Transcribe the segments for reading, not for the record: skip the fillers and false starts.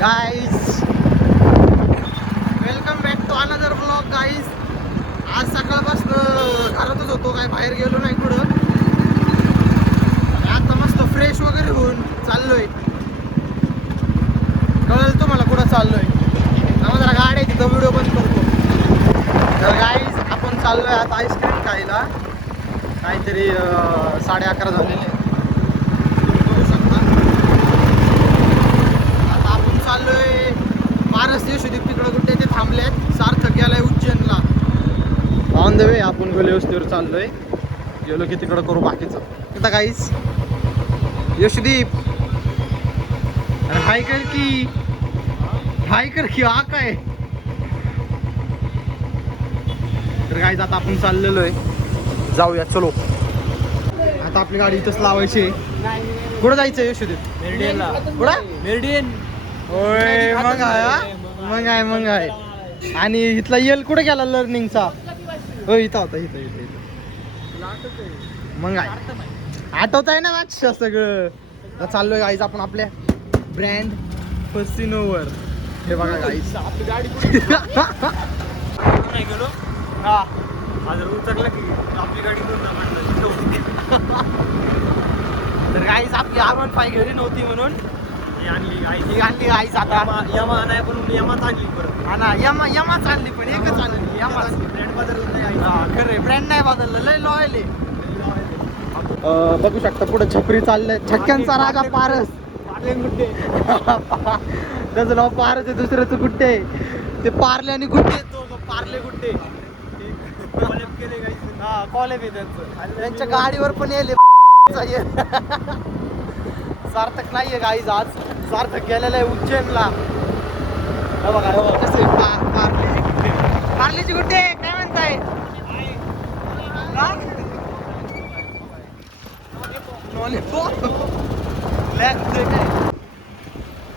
Guys welcome back to another blog guys. आज सकाळपासून घरातच होतो, काय बाहेर गेलो नाही कुठं. आता मस्त फ्रेश वगैरे होऊन चाललोय. कळलं तुम्हाला कुठं चाललोय ना? जरा गाडी आहे तिथं, व्हिडिओ बंद करतो. तर गाईज आपण चाललोय आता आईस्क्रीम खायला. काहीतरी 11:30 झालेले. चाललोय पारस यशोदीप तिकडं कुठे ते थांबलेत. सार्थक गेलाय उज्जैनला. ऑन द वे आपण गेलो वस्तीवर चाललोय. गेलो की तिकडं करू बाकीचं. आता काहीच यशोदीप हाय कर की, हाय कर की. हा काय तर काहीच आता आपण चाललेलो आहे. जाऊया चलो. आता आपली गाडी इथंच लावायची. कुठं जायचं यशोदीप? मेरडियनला. कुठं? मेरडियन. होय मग आहे. आणि इथला येल कुठे गेला लर्निंगचा? हो इथं होता. इथं मग आहे. आठवत आहे ना मॅच सगळं. चाललोय गाईज आपण आपल्या ब्रँड फसिनोवर. हे बघा गाईज आपली गाडी नाही गेलो. हा माझं उचकलं की आपली गाडी तर गाईज आपली R15 घरी नव्हती म्हणून आणली आणली गाईज. आता यमा नाही पण यमाच आणली परत. हा ना, यमाच आणली पण एकच आणली. यमाच ब्रँड बदललं नाही. खरे ब्रँड नाही बदललं. लय लॉयल आहे. बघू शकता पुढे छपरी चाललंय. छक्क्यांचा राजा पारस. त्याचं नाव पारस आहे, दुसऱ्याचं गुड्डे. ते पार्ले आणि गुड्डे. तो पार्ले गुड्डे केले काही. हा कॉलेज आहे त्यांचं. त्यांच्या गाडीवर पण येले. सार्थक नाहीये गाईज आज. सार्थक गेलेला आहे उज्जैनला. बघा कसे पार्लेची गुड्डे काय म्हणताय?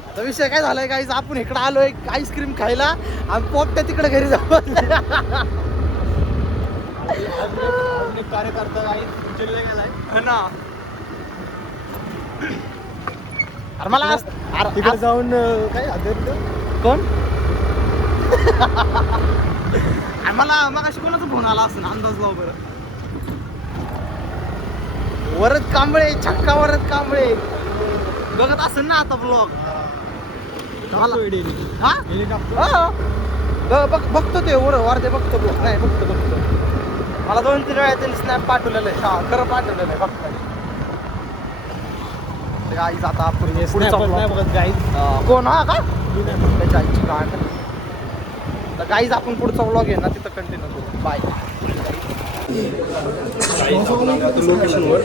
आता विषय काय झालाय गाईज, आपण इकडे आलोय आईस्क्रीम खायला आणि पोपट्या तिकडे घरी जाऊ. कार्यकर्ता काही उचलले गेलाय ना. अरे मला तिकडे जाऊन काय कोण मला मग अशी कोणाचा फोन आला असं अंदाज लाव बरं. वरद कांबळे, छक्का वरद कांबळे बघत असेल ना आता ब्लॉग. बघतो ते वर ते बघतो ब्लॉग. नाही बघतो मला 2-3 वेळा त्यांनी स्नॅप पाठवलेलं आहे. हा खरं पाठवलेलं आहे. बघताय गाईज आता आपण कोण हा का त्याच्या आईची गाठ. तर गाईज आपण पुढचा व्लॉग आहे ना तिथं कंटिन्यू करू. बाय. लोकेशनवर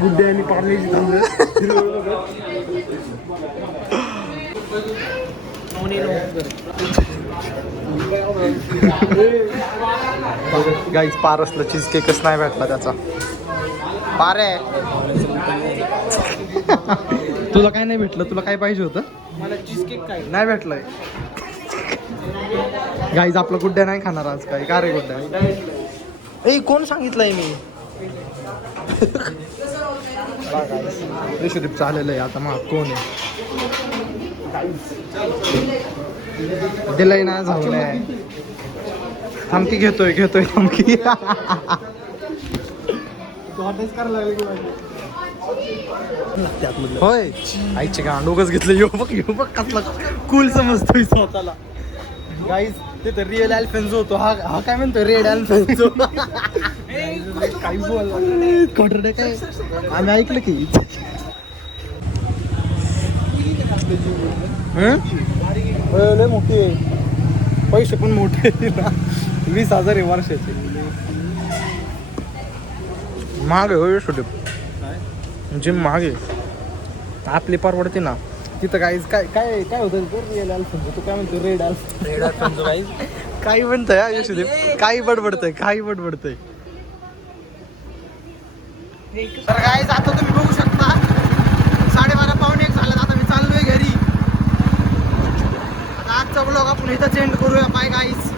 गुड्डे आणि पार्लेची गाईज पारसला चीज केकच नाही भेटला त्याचा. पारे तुला काय नाही भेटलं? तुला काय पाहिजे होतं? मला चीज केक काय नाही भेटलंय. गाईज आपला गुड्ड्या नाही खाणार आज. काय का रे गुड्ड्या? ए कोण सांगितलंय मी? यशोदीप चाललेलं आहे आता. मग कोण दिलंय ना झालंय. थांबकी घेतोय थांबकी. होय आईचे गांड उगाच घेतलं. यो बघ कसला कूल समजतोय स्वतःला. गाईज ते तर रिअल अल्फेन्झो होतो. हा काय म्हणतोय रेड अल्फेन्झो. काही बोल खोटं काय आम्ही ऐकलं की. लय मोठी पैसे पण मोठे. 20,000 आहे वर्षाचे. महाग आहे छोटे जिम महाग आहे. आपली परवडते ना तिथं. गाईज काय काय काय होतं रिअल अल्फेन्झो. तू काय म्हणतो रेड अल्फेन्झो? गाईज काही म्हणतंय हा यशोदीप. काही बडबडतंय. तर गाईज आता तुम्ही बघू शकता 12:30 पावणे 1 झालं. आता मी चाललोय घरी. आता आजचा ब्लॉग आपण इथंच एंड करूया. Bye guys.